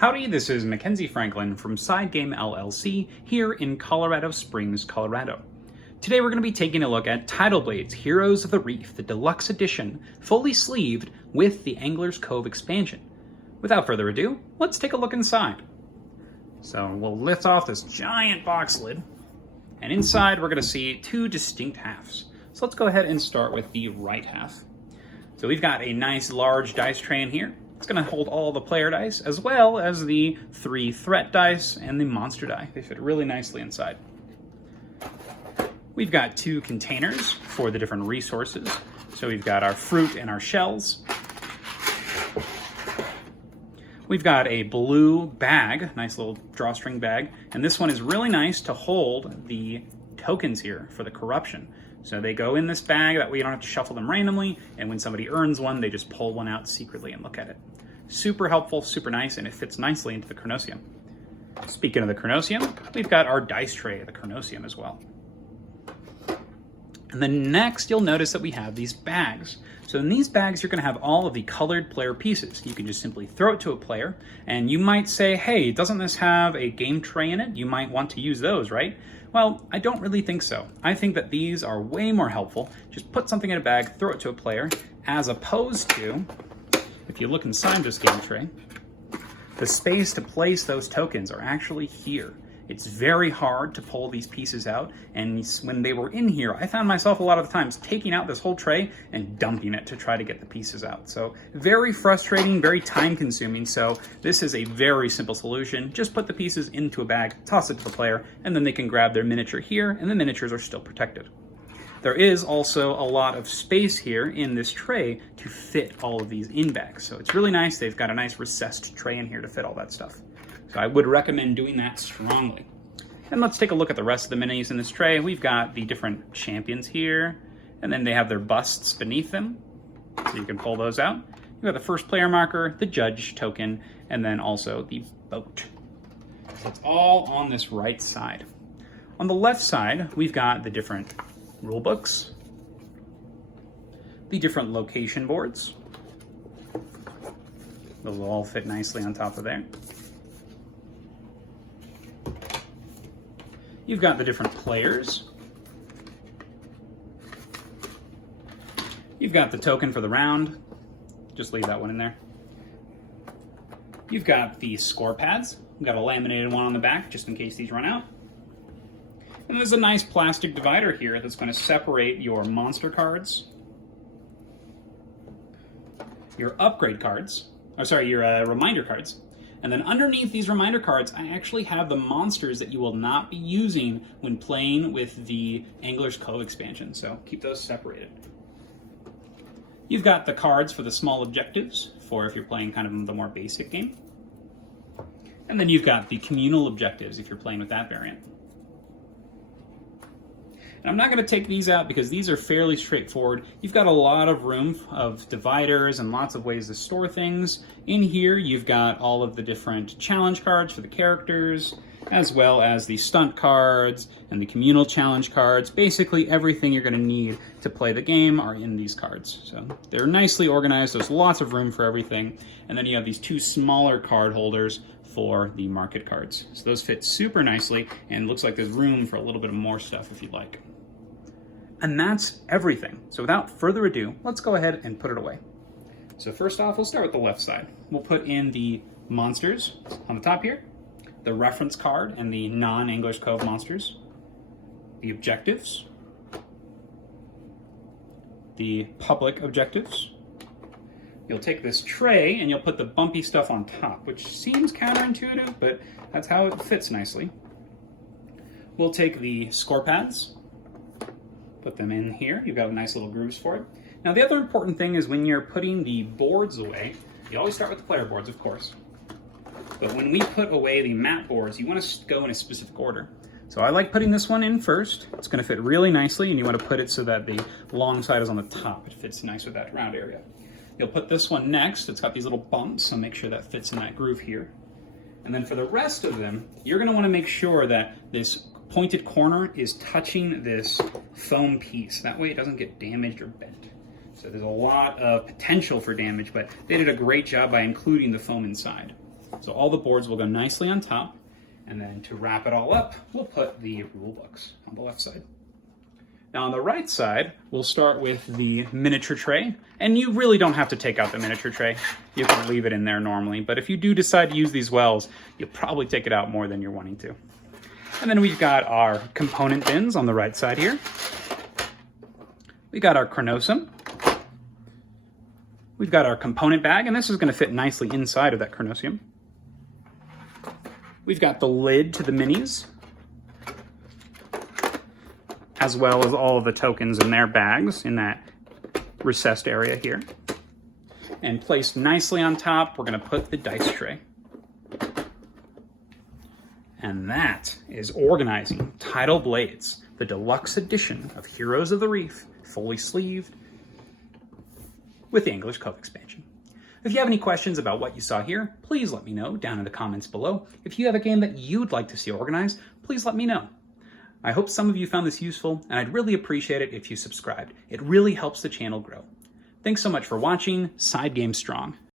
Howdy, this is Mackenzie Franklin from SideGameLLC here in Colorado Springs, Colorado. Today we're going to be taking a look at Tidal Blades Heroes of the Reef, the Deluxe Edition, fully sleeved with the Angler's Cove expansion. Without further ado, let's take a look inside. So we'll lift off this giant box lid, and inside we're going to see two distinct halves. So let's go ahead and start with the right half. So we've got a nice large dice tray in here. It's going to hold all the player dice, as well as the 3 threat dice and the monster die. They fit really nicely inside. We've got 2 containers for the different resources. So we've got our fruit and our shells. We've got a blue bag, nice little drawstring bag, and this one is really nice to hold the tokens here for the corruption. So they go in this bag, that way you don't have to shuffle them randomly, and when somebody earns one, they just pull one out secretly and look at it. Super helpful, super nice, and it fits nicely into the Chronosium. Speaking of the Chronosium, we've got our dice tray of the Chronosium as well. And then next, you'll notice that we have these bags. So in these bags, you're going to have all of the colored player pieces. You can just simply throw it to a player, and you might say, hey, doesn't this have a game tray in it? You might want to use those, right? Well, I don't really think so. I think that these are way more helpful. Just put something in a bag, throw it to a player, as opposed to, if you look inside this game tray, the space to place those tokens are actually here. It's very hard to pull these pieces out, and when they were in here, I found myself a lot of the times taking out this whole tray and dumping it to try to get the pieces out. So very frustrating, very time consuming. So this is a very simple solution. Just put the pieces into a bag, toss it to the player, and then they can grab their miniature here, and the miniatures are still protected. There is also a lot of space here in this tray to fit all of these in bags. So it's really nice. They've got a nice recessed tray in here to fit all that stuff. So I would recommend doing that strongly. And let's take a look at the rest of the minis in this tray. We've got the different champions here, and then they have their busts beneath them, so you can pull those out. You've got the first player marker, the judge token, and then also the boat. So it's all on this right side. On the left side, we've got the different rule books, the different location boards. Those will all fit nicely on top of there. You've got the different players. You've got the token for the round. Just leave that one in there. You've got the score pads. We've got a laminated one on the back, just in case these run out. And there's a nice plastic divider here that's going to separate your monster cards, your upgrade cards, your reminder cards. And then underneath these reminder cards, I actually have the monsters that you will not be using when playing with the Angler's Cove expansion, so keep those separated. You've got the cards for the small objectives, for if you're playing kind of the more basic game. And then you've got the communal objectives if you're playing with that variant. And I'm not going to take these out because these are fairly straightforward. You've got a lot of room of dividers and lots of ways to store things. In here, you've got all of the different challenge cards for the characters, as well as the stunt cards and the communal challenge cards. Basically, everything you're going to need to play the game are in these cards. So they're nicely organized. There's lots of room for everything. And then you have these 2 smaller card holders for the market cards. So those fit super nicely, and it looks like there's room for a little bit of more stuff if you'd like. And that's everything. So without further ado, let's go ahead and put it away. So first off, we'll start with the left side. We'll put in the monsters on the top here, the reference card and the non-Angler's Cove monsters, the objectives, the public objectives. You'll take this tray and you'll put the bumpy stuff on top, which seems counterintuitive, but that's how it fits nicely. We'll take the score pads, put them in here. You've got nice little grooves for it. Now the other important thing is when you're putting the boards away, you always start with the player boards, of course. But when we put away the mat boards, you want to go in a specific order. So I like putting this one in first. It's going to fit really nicely, and you want to put it so that the long side is on the top. It fits nice with that round area. You'll put this one next. It's got these little bumps, so make sure that fits in that groove here. And then for the rest of them, you're going to want to make sure that this pointed corner is touching this foam piece. That way it doesn't get damaged or bent. So there's a lot of potential for damage, but they did a great job by including the foam inside. So all the boards will go nicely on top. And then to wrap it all up, we'll put the rule books on the left side. Now on the right side, we'll start with the miniature tray. And you really don't have to take out the miniature tray. You can leave it in there normally. But if you do decide to use these wells, you'll probably take it out more than you're wanting to. And then we've got our component bins on the right side here. We got our chronosome. We've got our component bag, and this is going to fit nicely inside of that chronosome. We've got the lid to the minis, as well as all of the tokens in their bags in that recessed area here. And placed nicely on top, we're going to put the dice tray. And that is organizing Tidal Blades, the deluxe edition of Heroes of the Reef, fully sleeved, with the English Cove expansion. If you have any questions about what you saw here, please let me know down in the comments below. If you have a game that you'd like to see organized, please let me know. I hope some of you found this useful, and I'd really appreciate it if you subscribed. It really helps the channel grow. Thanks so much for watching. Side Game Strong.